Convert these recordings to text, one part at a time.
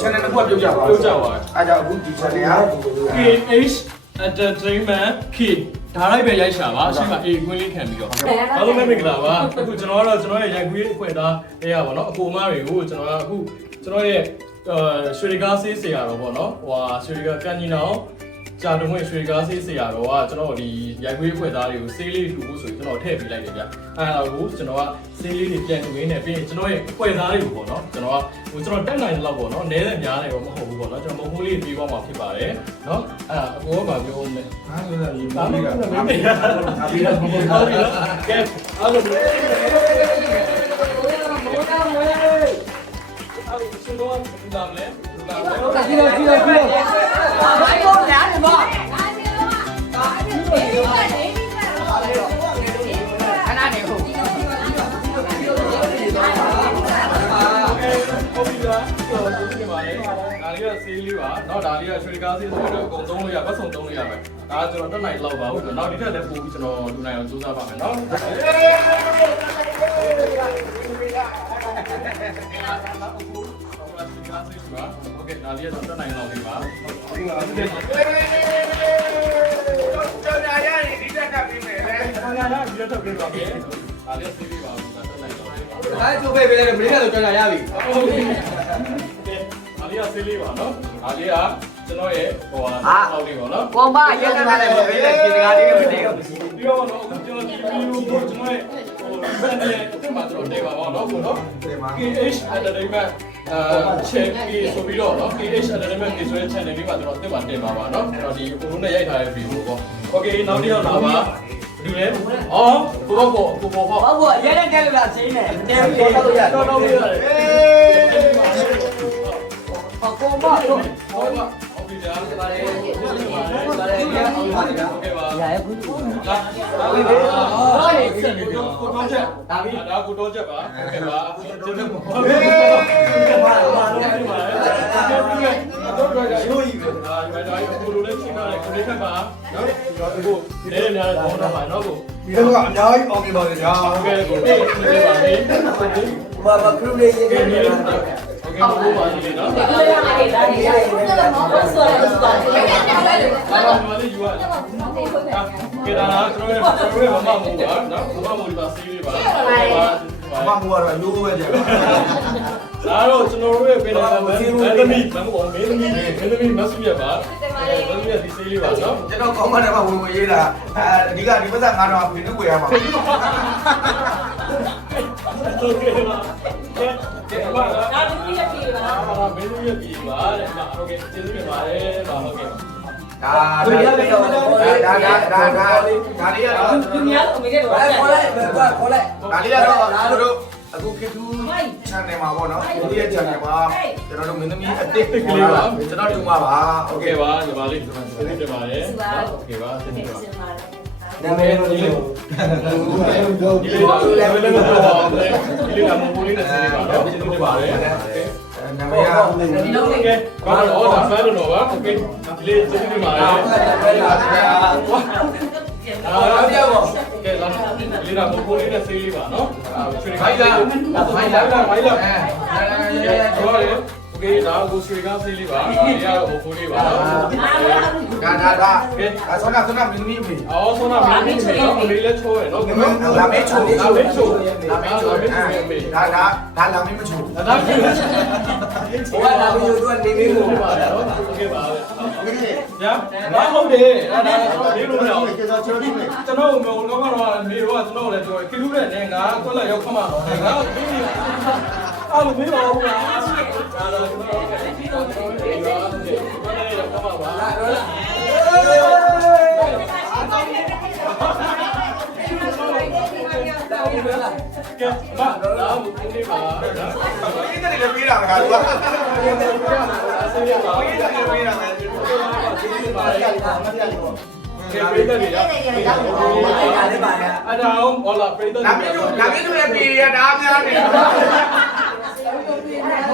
channel တစ်ခုပြုတ်ကြပါအဲကြောင့်အခုဒီ channel က KH Entertainment K ဒါလိုက်ပဲရိုက်ရှာပါအရှိမ A ကွင်းလေးခံပြီးတော့အားလုံးပဲမင်္ဂလာပါအခုကျွန်တော်ရဲ့ရိုက်ခွေးအခွင့်အသားရပါတော့အကိုမတွေကိုကျွန်တော်ရဲ့ရွှေရိကားဆေးဆရာတော်ပေါ့နော်ဟိုရွှေရိကားကန်ကြီးနောင်ဂျာတုံးရဲ့ရွှေရိကားဆေးဆရာတော်ကကျွန်တော်ဒီရိုက်ခွေးအခွင့်အသားတွေကိုဆေးလေးတူဖို့ဆိုရင်ကျွန်တော်ထည့်ပေးလိုက်တယ်ဗျအဲ့ဒါကိုကျွန်တော်ကဆေးလေးတွေပြန်တူရင်းနဲ့ပြီးရင်ကျွန်တော်ရဲ့အခွင့်အသားတွေကိုပေါ့နော်ကျွန်တော်တက်နိုင်တဲ့လောက်ပေါ့နော်နဲတဲ့များတယ်ပေါ့မဟုတ်ဘူးပေါ့နော်ကျွန်တော်မဟုတ်လေးပြေးသွားမှာဖြစ်ပါတယ်နော်အဲ့ဒါအကိုကဘာပြောမလဲဟာဆိုတာဒီမင်းကဒါပြီးတော့ဟုတ်ပြီနော်ကဲအားလုံးရှင်တော့လာမလဲကြည့်လို့ဘာလို့ညာနေပါခဏနေဟုတ်ဟုတ်ပြီလားဒီမှာလေဒါလေးကဆေးလေးပါเนาะဒါလေးကရွှေကားဆေးဆိုတော့အကုန်သုံးလို့ရပတ်စုံသုံးလို့ရမယ်ဒါကကျွန်တော်တက်နိုင်လောက်ပါဘူးနောက်ဒီထက်လည်းပို့ပြီးကျွန်တော်လူနိုင်အောင်စူးစမ်းပါမယ်เนาะโอเคဒါလေးကတော့တက်နိုင်လောက်လေးပါကျော်ရရရင်ဒီတက်ကပြီးမယ်လေ ဒါလေးကတက်ပြီးတော့ပြင်ဒါလေးဆေးလေးပါတက်နိုင်လောက်လေးပါဒါချိုးပေးပေးတယ်မင်းကတော့ကြော်ရရပြီဟုတ်ကဲ့ဒါလေးကဆေးလေးပါเนาะဒါလေးကကျွန်တော်ရဲ့ဟိုဟာအောက်လေးပေါ့နော်ကွန်ပါရက်တက်တယ်ပဲဒီစကားလေးကိုနေပြီးတော့တော့ကျွန်တော်ဒီဗီဒီယိုကိုကျွန်တော်ရဲ့ဟိုဗန်ရဲ့အစ်မကျွန်တော်တင်ပါပါတော့ကိုနော် KH Entertainment channel ဆိုပြီးတော့နော် KH Entertainment ဆိုတဲ့ channel လေးမှာကျွန်တော်တင်ပါတင်ပါပါနော်ကျွန်တော်ဒီကိုရိုနဲ့ရိုက်ထားတဲ့ဗီဒီယိုပေါ့ Okay နောက်တစ်ယောက်လာပါဒီလေအော်ကိုပေါ့ရက်တက်တယ်လားချင်းနဲ့တဲပြီးတော့ရတော်တော်လေးရတယ်ဟောကွန်ပါတော့ဟုတ်ပြီဗျာဟုတ်ပါရတယ်ရခုလာဟုတ်ပြီကိုတော့ချက်ဒါကိုတော့ချက်ပါဟုတ်ကဲ့ပါကျွန်တော်ဟုတ်ပါပါရိုးကြီးပဲဒါကိုလိုလေးချိန်ထားတယ်ကိုလေးထက်ပါနော်ကိုလေးများတော့တော့ပါနော်ကိုဒီတော့အများကြီးအောင်နေပါလေဗျာဟုတ်ကဲ့ကိုလေးနေပါလေဘာခရုလေးရေးနေတယ်โอเคဘိုးပါနေနော်ဒါရရတယ်ဒါရရတယ်ဘာဆိုလဲဘာဆိုလဲဘာမှမလေးယူရကဲဒါလားကျွန်တော်ရဲ့မမမိုးပါနော်မမမိုးဒီပါစီးလေးပါမမကတော့ရိုးပဲကြပါဒါတော့ကျွန်တော်တို့ရဲ့ပြည်နယ်မှာမင်းသမီးမဟုတ်ဘူးမင်းသမီးမဆုရပါမဆုရဒီစီးလေးပါနော်ကျွန်တော်ကောင်းပါတယ်မှာဝင်ရေးတာအဓိကဒီပတ်သက်9000ပြင်လို့ဝယ်ရမှာโอเคပါကဲပါဒါဒီနေ့ပြည်ပါမင်းသမီးပြည်ပါတဲ့โอเคကျေးဇူးတင်ပါတယ်ပါဟုတ်ကဲ့ဒါလေးကတော့သူများအမေကခေါ်လိုက်ဒါလေးကတော့တို့အခုခေတ်ထူး channel မှာပေါ့နော်ဒီရဲ့ channel မှာကျွန်တော်တို့မင်းသမီးအတစ်ကလေးပါကျွန်တော်တို့မှာပါโอเคပါညီမလေးကျေးဇူးတင်ပါတယ်โอเคပါကျေးဇူးတင်ပါနာမည်လို့ဒီလေးတော့လည်းမပြောပါဘူးဒီလေးကမမိုးလေးနဲ့ဆေးပါတော့ကျေးဇူးတင်ပါတယ်နာမည်ကဒီလိုလေးဘာလို့ဒါဖဲလို့တော့ပါโอเคဒီလေးကျေးဇူးတင်ပါတယ်အားပြောပါကဲလာလေးကမိုးလေးနဲ့ဆေးလေးပါနော်ရွှေခိုင်းလာမိုင်းလာโอเคဒါကိုရွှေကားဆေးလေးပါဒီကတော့မိုးလေးပါနော်ဒါကဲဆောနာမင်းသမီးအမေအော်ဆောနာမင်းသမီးနော်အမေလည်းချိုးရနော်လာမေးချိုဒါလာမင်းမချိုဒါဟိုကလာမေးချိုလာပြီးတော့နေမေးလို့ပါနော်โอเคပါဗျာဘာဟုတ်တယ်ဒါမေးလို့မရဘူးကျွန်တော်ကတော့မေးတော့ကျွန်တော်လည်းပြောခိလူတဲ့နဲ့ငါကွက်လက်ရောက်ခမှာတော့ငါအဲ့လိုမေးပါဦးလားဒါတော့ကျွန်တော်ဒီတော့ကျွန်တော်လည်းရောက်ခမှာပါကဲဘာလာဘူးဒီပါဒီတဲ့လည်းပြေးတာကသူကဆေးရပါပြေးတာပြေးတာမယ်ကဲပြေးတယ်ရအဲ့ဒါအောင်ဟောလာပြေးတယ်ဒါမင်းတို့ရဲ့ပြေးရတာအများနေ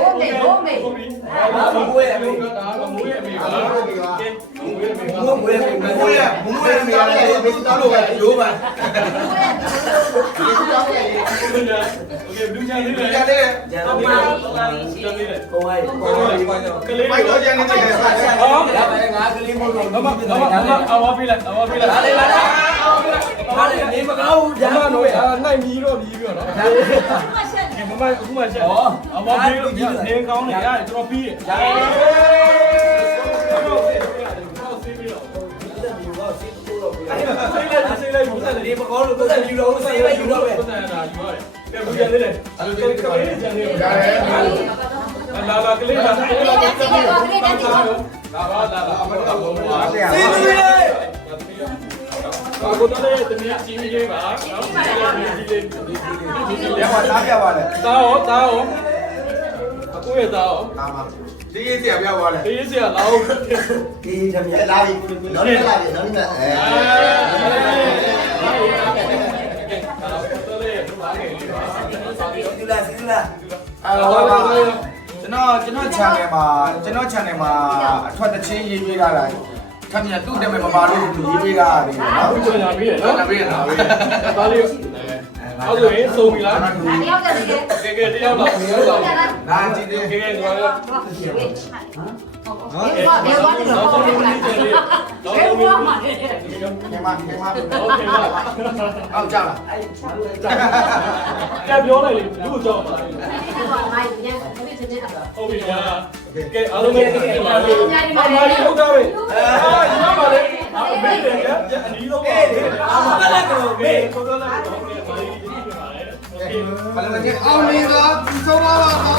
ဘုံမေဒါကမိုးရဲ့အမေပါကဲမိုးရဲ့အမေ မွေးနေတယ်ဘယ်တောင်းလို့ပဲရိုးပါ โอเคလူချန်လေးလေ ကြတယ် တော့ပြီးတော့လေးလေ ကိုဝိုင်း ကလေး မိုက်တော့ကြနေတယ် ဟော ရပါတယ်ငါကလေးမို့လို့ မမအဝါပေးလိုက်အဝါပေးလိုက် ဟာလေဟာလေနေမကောင်းဘူး ဓမ္မ ဓမ္မ တော့ တို့ရ နိုင်ပြီးတော့ပြီးတော့နော်မမအခုမှချက်အဝါပေးလို့နေကောင်းနေရတယ်ကျွန်တော်ပြီးရ ဆေးလိုက်ဘူးဆက်လေ နေမကောင်းလို့ပတ်သက်ယူတော့ဆေးပဲယူတော့ပဲ ပတ်သက်တာယူရတယ်ကဲဘူးရလေးလေအဲ့လိုကလေးကြံနေရတယ်လာကလေးလာကလေးလာကလေးလာအမတော်ဘုံပါ ဆေးလူတွေ ကိုတော့လေတမီးကြီးကြီးပါနော်ကြီးလေး ရပါသားပြပါလေ တာရောအခုရတာရော အာမဒီရေးစီပြပါလေ တေးစရာလောက် ဒီဓမြလာပြီနော်နေလာပြီနော်နေအဲ တော်လေးဘူးပါငယ်လေးပါ စီလာစီလာ ဟောပါကျွန်တော် channel မှာအထွက်တချင်းရေးပေးတာလားခမရသူ့တမဲမပါလို့ရေးပေးတာတယ်နော် အခုကျွန်တော်ပြီးရနော် ဟုတ်တယ်နော် ဒါလေးအဲ့ဆိုရင်စုံပြီလားကဲတယောက်တော့ နာကြည့်တယ် ကဲတော့ ညီမ โอเคပါ အောင်ကြလား ကဲပြောလိုက်လေလူ့ကြောက်ပါဟုတ်ပြီညာကဲအားလုံးပဲကဲပါလေအမားဟုတ်တာပဲအာရပါလေအမေတယ်ကအနီးဆုံးပါအာမလည်းကတော့ကဲကိုတော့လည်းဟုတ်ပြီပါလေဒီပြပါလေโอเค ဘယ်လိုလဲအောင်နေသာသုံးပါပါ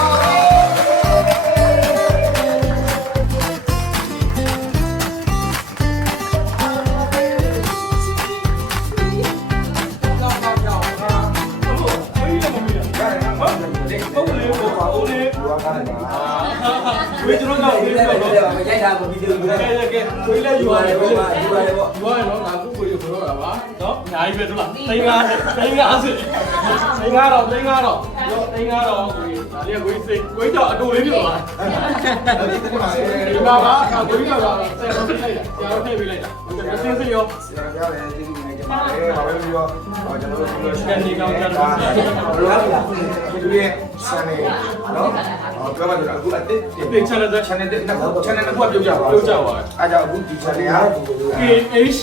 ဝေးကျွန်တော်ကဝေးတော့ ရိုက်တာကိုဗီဒီယိုယူလိုက် ကဲဝေးလဲယူရတယ်ဝေးလဲ ယူရတယ်ပေါ့ ယူရတယ်နော်ငါခုကိုယူခေါ်တော့တာပါနော်အများကြီးပဲတို့လားသိန်း50ဆိုသိန်း50တော့သိန်း50တော့ကိုကြီးဒါလေးကိုကြီးစိတ်ကိုကြီးတော့အတူလေးဖြစ်သွားဒီမှာပါကိုကြီးတော့ဆက်တော့ပြလိုက်တာကြာတော့ထည့်ပေးလိုက်တာမစင်းစရော ဆရာပြောတယ်ဒီလိုနေကြပါလေဘာလို့ပြောကျွန်တော်တို့ဒီလို ဒီကောင်ကြတော့ ဘယ်လိုလဲဒီရဲ့ channel နော်ပြောပါတော့အခုအစ် ဒီ channel တဲ့ channel တဲ့channel ကပြုတ်ကြပါ ပြောကြပါ အားကြောင့်အခုဒီ channel က KH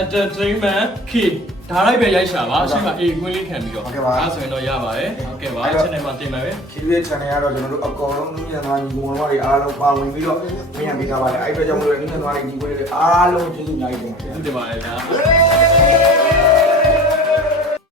Entertainment K ဒါလိုက်ပဲရိုက်ရှာပါအရှိမ A ကွင်းလေးခံပြီးတော့ဒါဆိုရင်တော့ရပါတယ်ဟုတ်ကဲ့ပါ channel မှာတင်ပါပဲ ခီးရဲ့ channel ကတော့ကျွန်တော်တို့အကောင်လုံးနည်းနည်းညီမတွေအားလုံးပါဝင်ပြီးတော့မြင်ရမိကြပါတယ်အဲ့အတွက်ကြောင့်မလို့နည်းနည်းတွေညီမတွေအားလုံးကျေးဇူးအများကြီးတင်ပါတယ် တင်ပါတယ်ဗျာ